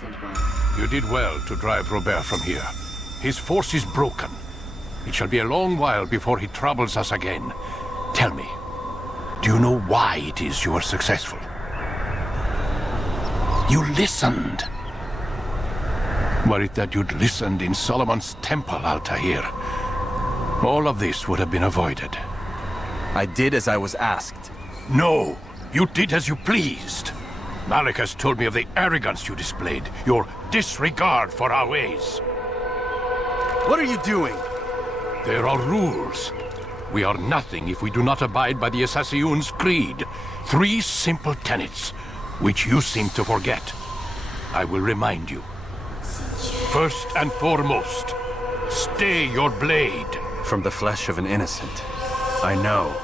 innocent one. You did well to drive Robert from here. His force is broken. It shall be a long while before he troubles us again. Tell me, do you know why it is you were successful? You listened. Were it that you'd listened in Solomon's temple, Altair, all of this would have been avoided. I did as I was asked. No, you did as you pleased. Malik has told me of the arrogance you displayed, your disregard for our ways. What are you doing? There are rules. We are nothing if we do not abide by the Assassin's creed. 3 simple tenets, which you seem to forget. I will remind you. First and foremost, stay your blade. From the flesh of an innocent. I know.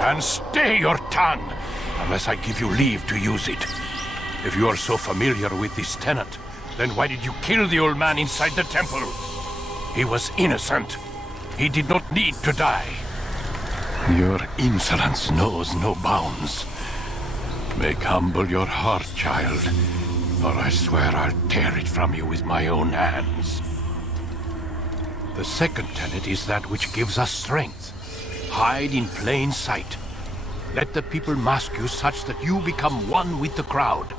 And stay your tongue, unless I give you leave to use it. If you are so familiar with this tenet, then why did you kill the old man inside the temple? He was innocent. He did not need to die. Your insolence knows no bounds. Make humble your heart, child, or I swear I'll tear it from you with my own hands. The second tenet is that which gives us strength. Hide in plain sight. Let the people mask you such that you become one with the crowd.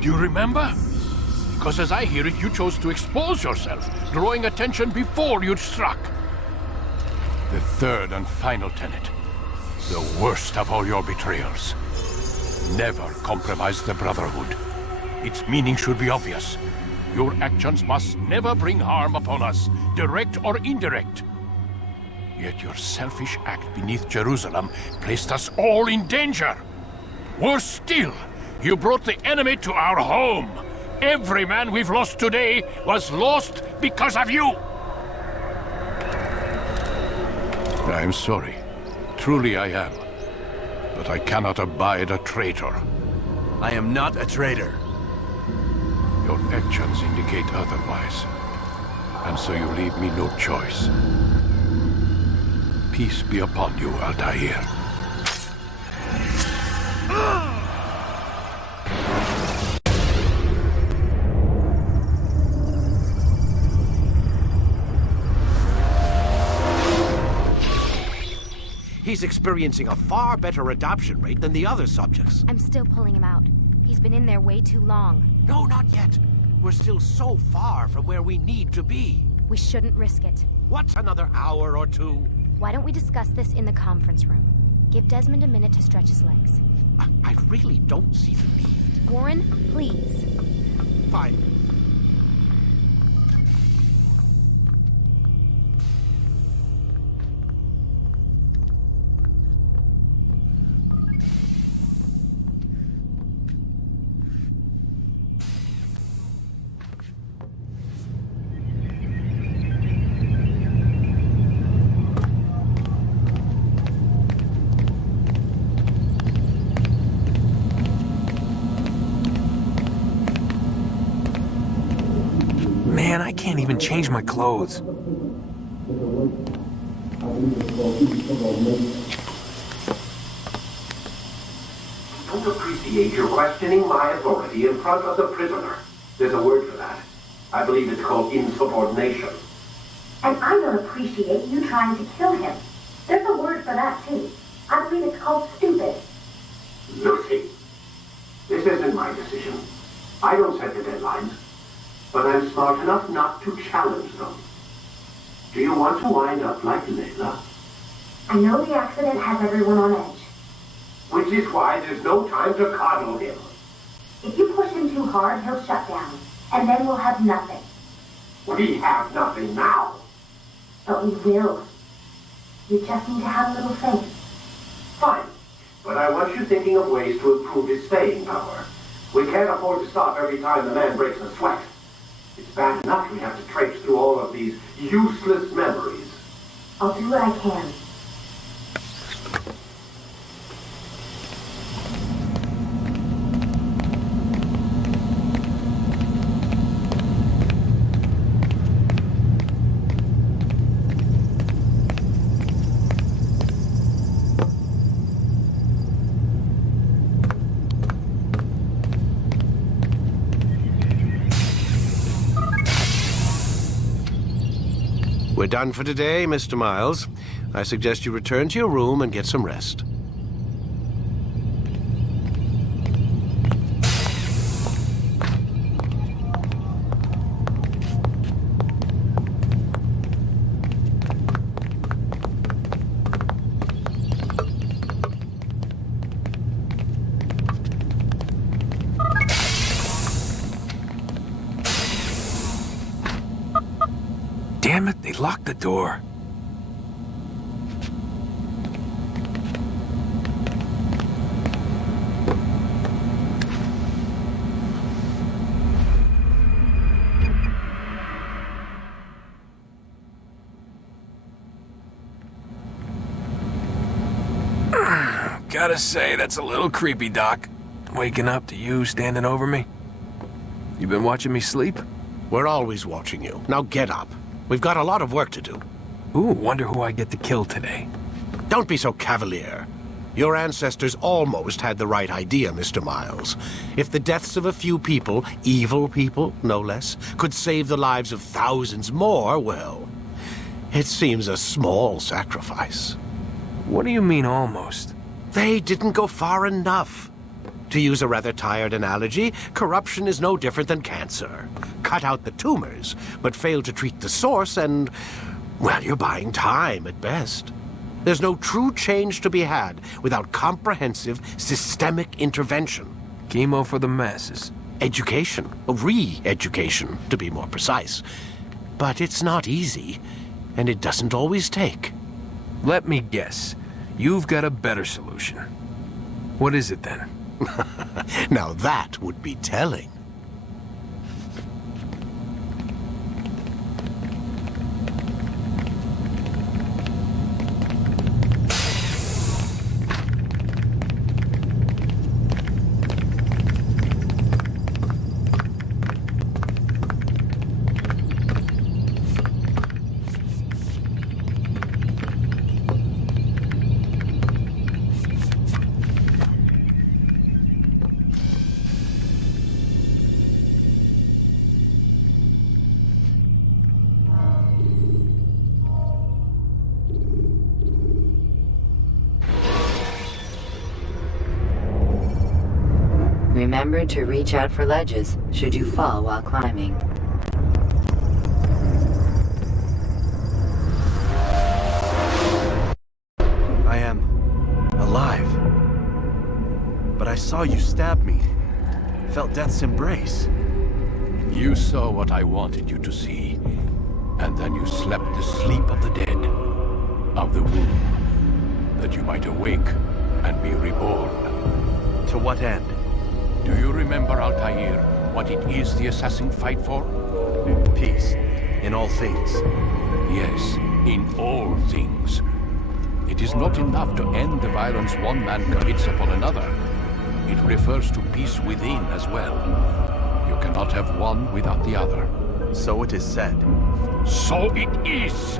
Do you remember? Because as I hear it, you chose to expose yourself, drawing attention before you'd struck. The third and final tenet. The worst of all your betrayals. Never compromise the Brotherhood. Its meaning should be obvious. Your actions must never bring harm upon us, direct or indirect. Yet your selfish act beneath Jerusalem placed us all in danger. Worse still, you brought the enemy to our home. Every man we've lost today was lost because of you. I'm sorry. Truly I am. But I cannot abide a traitor. I am not a traitor. Your actions indicate otherwise. And so you leave me no choice. Peace be upon you, Altair. He's experiencing a far better adoption rate than the other subjects. I'm still pulling him out. He's been in there way too long. No, not yet. We're still so far from where we need to be. We shouldn't risk it. What's another hour or 2? Why don't we discuss this in the conference room? Give Desmond a minute to stretch his legs. I really don't see the need. Warren, please. Fine. Man, I can't even change my clothes. Don't appreciate your questioning my authority in front of the prisoner. There's a word for that. I believe it's called insubordination. And I don't appreciate you trying to kill him. There's a word for that, too. I believe it's called stupid. Lucy, this isn't my decision. I don't set the deadlines. But I'm smart enough not to challenge them. Do you want to wind up like Layla? I know the accident has everyone on edge. Which is why there's no time to coddle him. If you push him too hard, he'll shut down. And then we'll have nothing. We have nothing now. But we will. You just need to have a little faith. Fine. But I want you thinking of ways to improve his staying power. We can't afford to stop every time the man breaks a sweat. It's bad enough we have to traipse through all of these useless memories. I'll do what I can. We're done for today, Mr. Miles. I suggest you return to your room and get some rest. Damn it, they locked the door. Gotta say, that's a little creepy, Doc. Waking up to you standing over me. You been watching me sleep? We're always watching you. Now get up. We've got a lot of work to do. Ooh, wonder who I get to kill today. Don't be so cavalier. Your ancestors almost had the right idea, Mr. Miles. If the deaths of a few people, evil people, no less, could save the lives of thousands more, well, it seems a small sacrifice. What do you mean, almost? They didn't go far enough. To use a rather tired analogy, corruption is no different than cancer. Cut out the tumors, but fail to treat the source and, well, you're buying time at best. There's no true change to be had without comprehensive, systemic intervention. Chemo for the masses. Education, re-education, to be more precise. But it's not easy, and it doesn't always take. Let me guess. You've got a better solution. What is it then? Now that would be telling. Remember to reach out for ledges should you fall while climbing. I am alive. But I saw you stab me. Felt death's embrace. You saw what I wanted you to see, and then you slept the sleep of the dead, of the womb, that you might awake and be reborn. To what end? Do you remember, Altair, what it is the assassin fight for? Peace. In all things. Yes, in all things. It is not enough to end the violence one man commits upon another. It refers to peace within as well. You cannot have one without the other. So it is said. So it is!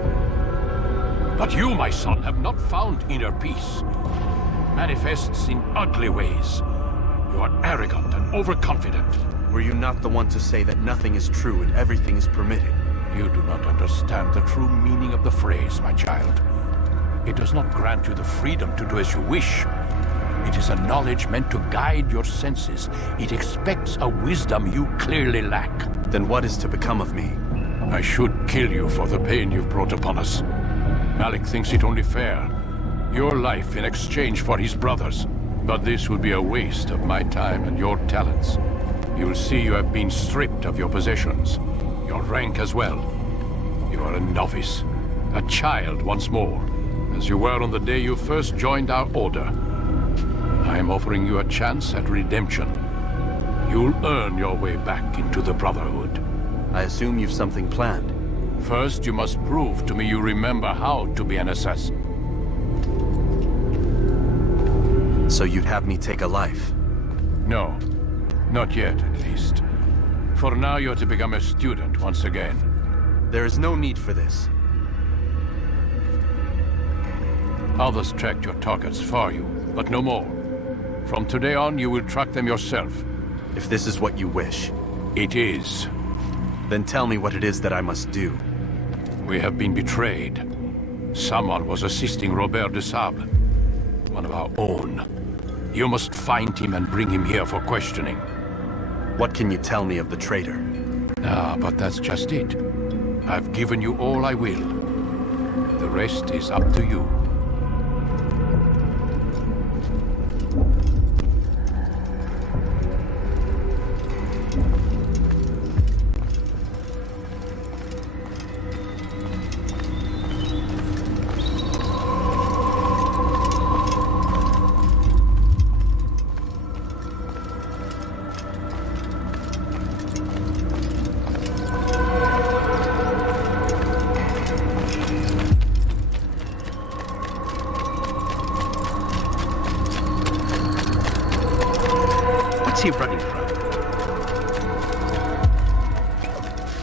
But you, my son, have not found inner peace. Manifests in ugly ways. You are arrogant and overconfident. Were you not the one to say that nothing is true and everything is permitted? You do not understand the true meaning of the phrase, my child. It does not grant you the freedom to do as you wish. It is a knowledge meant to guide your senses. It expects a wisdom you clearly lack. Then what is to become of me? I should kill you for the pain you've brought upon us. Malik thinks it only fair. Your life in exchange for his brother's. But this would be a waste of my time and your talents. You'll see you have been stripped of your possessions. Your rank as well. You are a novice. A child once more. As you were on the day you first joined our order. I am offering you a chance at redemption. You'll earn your way back into the Brotherhood. I assume you've something planned. First, you must prove to me you remember how to be an assassin. So you'd have me take a life? No. Not yet, at least. For now, you're to become a student once again. There is no need for this. Others tracked your targets for you, but no more. From today on, you will track them yourself. If this is what you wish. It is. Then tell me what it is that I must do. We have been betrayed. Someone was assisting Robert de Sable, one of our own. You must find him and bring him here for questioning. What can you tell me of the traitor? Ah, but that's just it. I've given you all I will. The rest is up to you. What's he running from?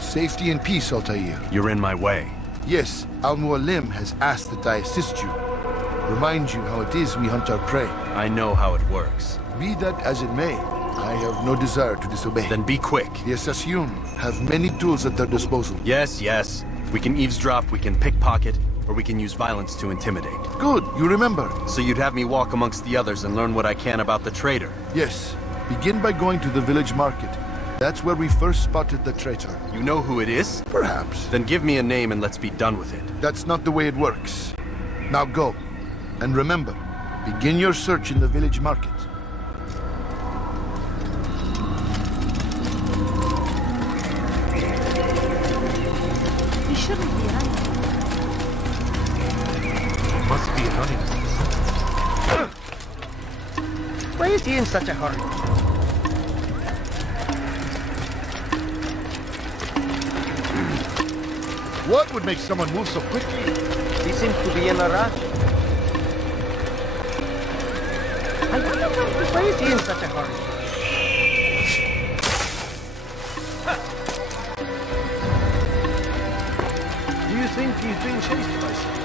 Safety and peace, Altair. You're in my way. Yes, Al-Mualim has asked that I assist you. Remind you how it is we hunt our prey. I know how it works. Be that as it may, I have no desire to disobey. Then be quick. The Assassin have many tools at their disposal. Yes, yes. We can eavesdrop, we can pickpocket, or we can use violence to intimidate. Good, you remember. So you'd have me walk amongst the others and learn what I can about the traitor? Yes. Begin by going to the village market. That's where we first spotted the traitor. You know who it is? Perhaps. Then give me a name and let's be done with it. That's not the way it works. Now go. And remember, begin your search in the village market. He shouldn't be running. Must be running. Why is he in such a hurry? What would make someone move so quickly? He seems to be in a rush. I wonder why is he in such a hurry? Do you think he's being chased by someone?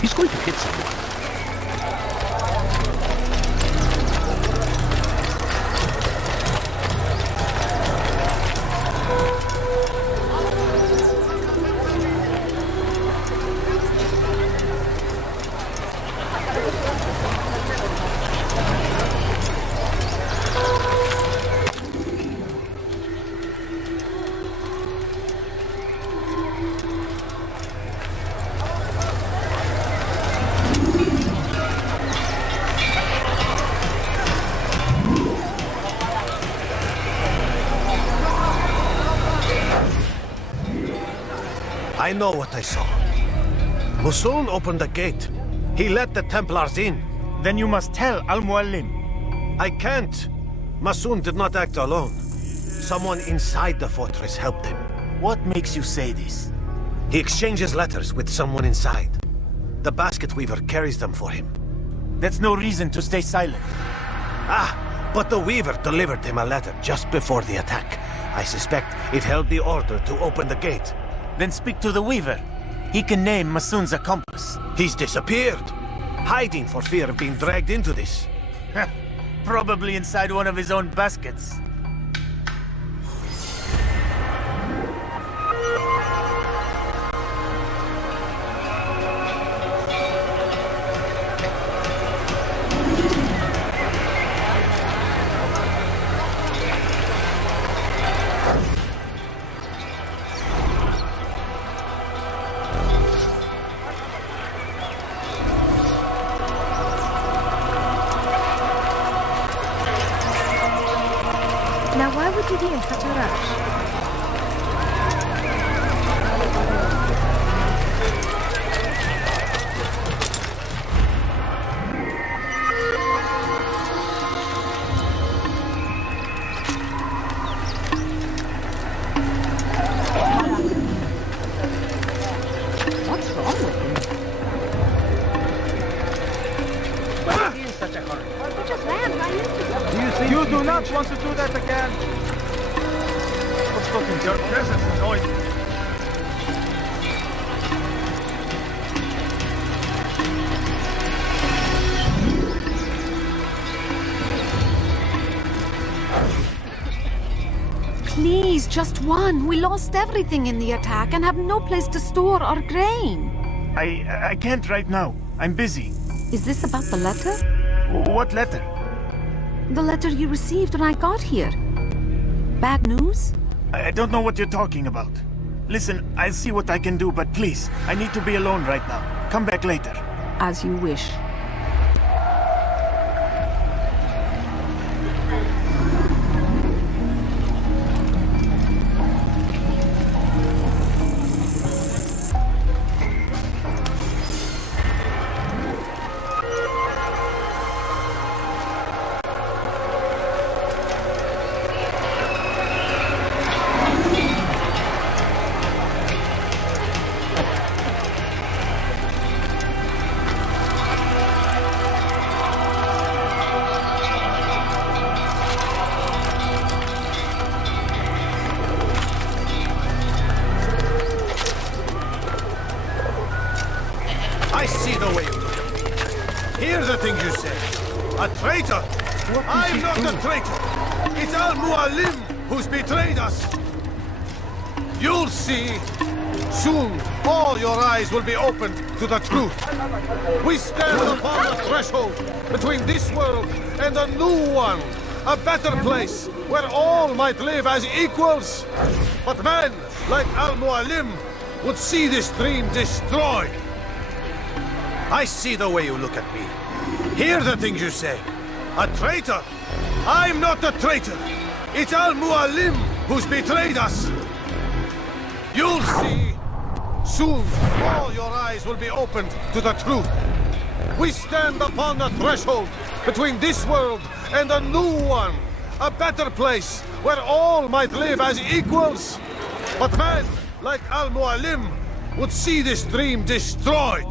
He's going to hit someone. I know what I saw. Masoon opened the gate. He let the Templars in. Then you must tell Al-Mualim. I can't. Masoon did not act alone. Someone inside the fortress helped him. What makes you say this? He exchanges letters with someone inside. The basket weaver carries them for him. That's no reason to stay silent. Ah, but the weaver delivered him a letter just before the attack. I suspect it held the order to open the gate. Then speak to the weaver. He can name Masoon's accomplice. He's disappeared, hiding for fear of being dragged into this. Probably inside one of his own baskets. Now why would you be in such a rush? What's wrong with him? not want to do that again. What's looking? Your presence annoys me. Please, just one. We lost everything in the attack and have no place to store our grain. I can't right now. I'm busy. Is this about the letter? What letter? The letter you received when I got here. Bad news? I don't know what you're talking about. Listen, I'll see what I can do, but please, I need to be alone right now. Come back later. As you wish. I see the way you look at me. Here's the thing you say. A traitor? I'm not a traitor. It's Al-Mualim who's betrayed us. You'll see. Soon, all your eyes will be opened to the truth. We stand upon the threshold between this world and a new one. A better place where all might live as equals. But men like Al-Mualim would see this dream destroyed. I see the way you look at me. Hear the things you say. A traitor? I'm not a traitor. It's Al-Mualim who's betrayed us. You'll see. Soon, all your eyes will be opened to the truth. We stand upon the threshold between this world and a new one. A better place where all might live as equals. But men like Al-Mualim would see this dream destroyed.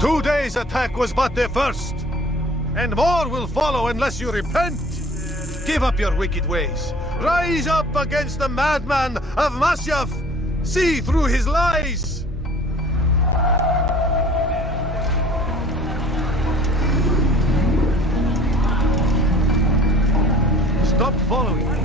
Today's attack was but the first, and more will follow unless you repent. Give up your wicked ways. Rise up against the madman of Masyaf. See through his lies. Stop following me.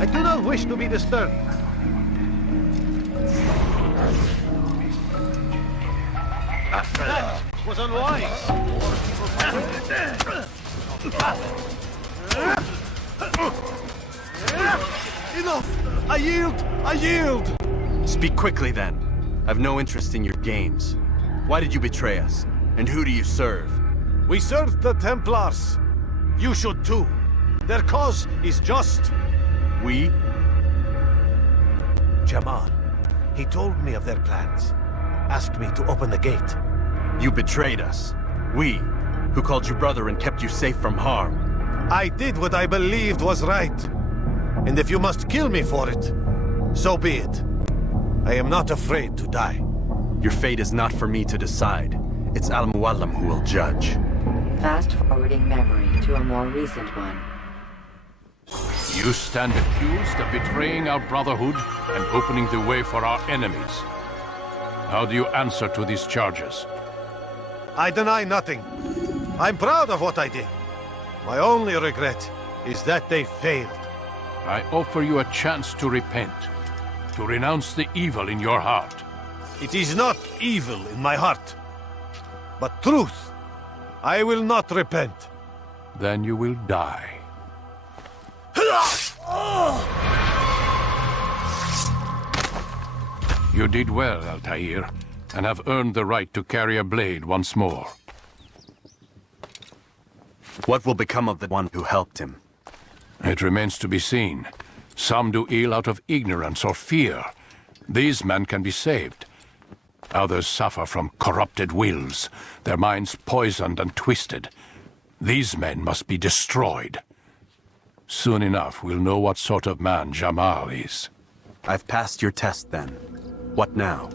I do not wish to be disturbed. That was unwise. Enough! I yield! I yield! Speak quickly then. I've no interest in your games. Why did you betray us? And who do you serve? We serve the Templars. You should too. Their cause is just. We? Jamal. He told me of their plans. Asked me to open the gate. You betrayed us. We, who called you brother and kept you safe from harm. I did what I believed was right. And if you must kill me for it, so be it. I am not afraid to die. Your fate is not for me to decide. It's Al-Mualim who will judge. Fast-forwarding memory to a more recent one. You stand accused of betraying our Brotherhood and opening the way for our enemies. How do you answer to these charges? I deny nothing. I'm proud of what I did. My only regret is that they failed. I offer you a chance to repent, to renounce the evil in your heart. It is not evil in my heart, but truth. I will not repent. Then you will die. You did well, Altair, and have earned the right to carry a blade once more. What will become of the one who helped him? It remains to be seen. Some do ill out of ignorance or fear. These men can be saved. Others suffer from corrupted wills, their minds poisoned and twisted. These men must be destroyed. Soon enough, we'll know what sort of man Jamal is. I've passed your test then. What now?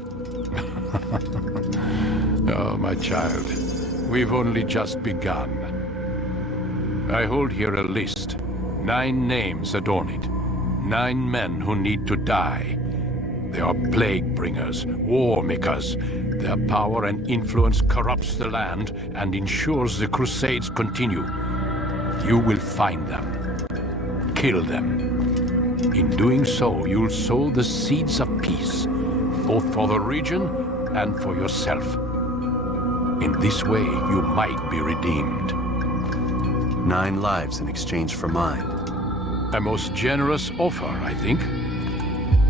Oh, my child. We've only just begun. I hold here a list. 9 names adorn it. 9 men who need to die. They are plague bringers, war makers. Their power and influence corrupts the land and ensures the Crusades continue. You will find them. Kill them. In doing so, you'll sow the seeds of peace, both for the region and for yourself. In this way, you might be redeemed. 9 lives in exchange for mine. A most generous offer, I think.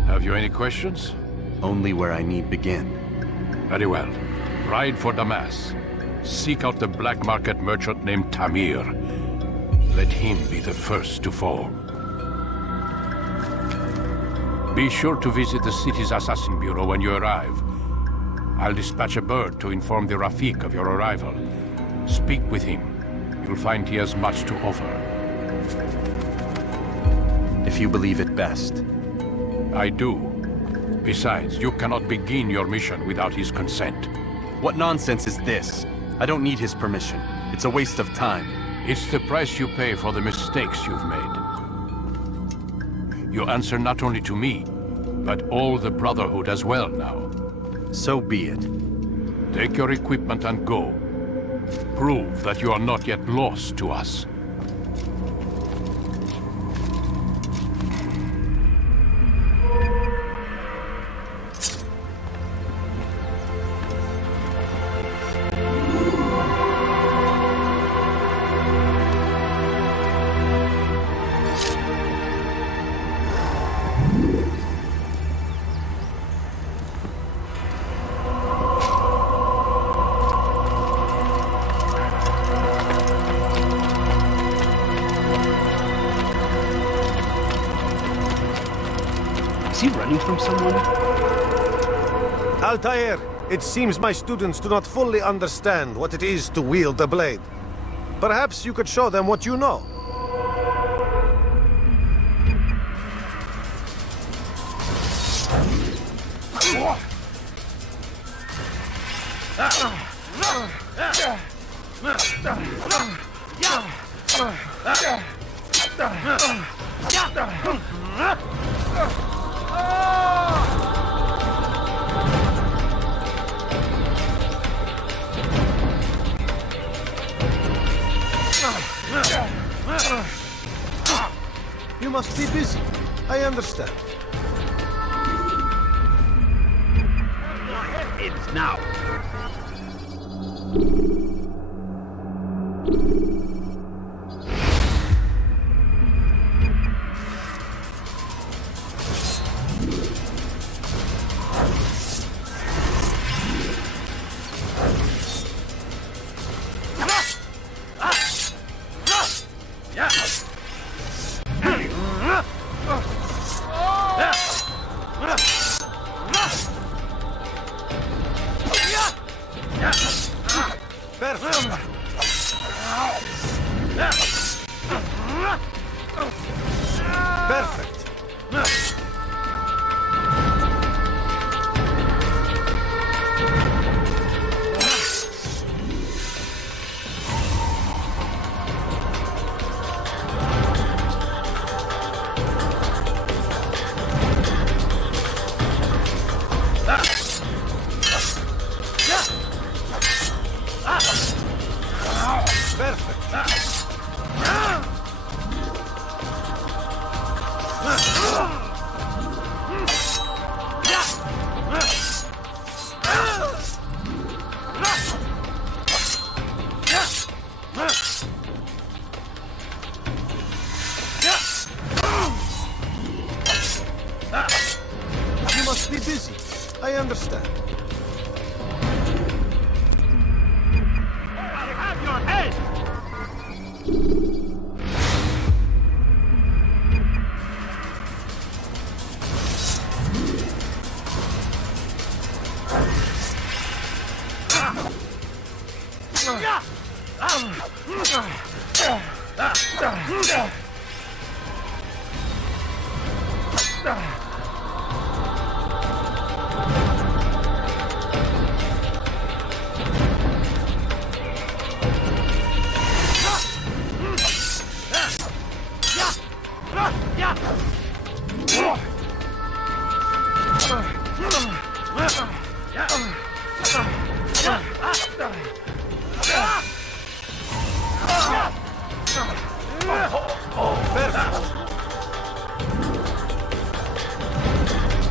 Have you any questions? Only where I need begin. Very well. Ride for Damas. Seek out the black market merchant named Tamir. Let him be the first to fall. Be sure to visit the city's assassin bureau when you arrive. I'll dispatch a bird to inform the Rafik of your arrival. Speak with him. You'll find he has much to offer. If you believe it best. I do. Besides, you cannot begin your mission without his consent. What nonsense is this? I don't need his permission. It's a waste of time. It's the price you pay for the mistakes you've made. You answer not only to me, but all the Brotherhood as well now. So be it. Take your equipment and go. Prove that you are not yet lost to us. Is he running from someone? Altair, it seems my students do not fully understand what it is to wield the blade. Perhaps you could show them what you know. You must be busy. I understand. It's now. must be busy. I understand. I have your head!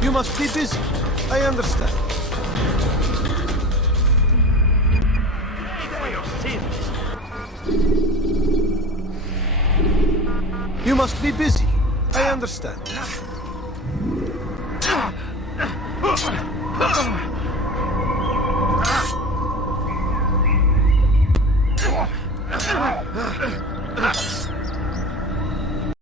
You must be busy. I understand. You must be busy. I understand.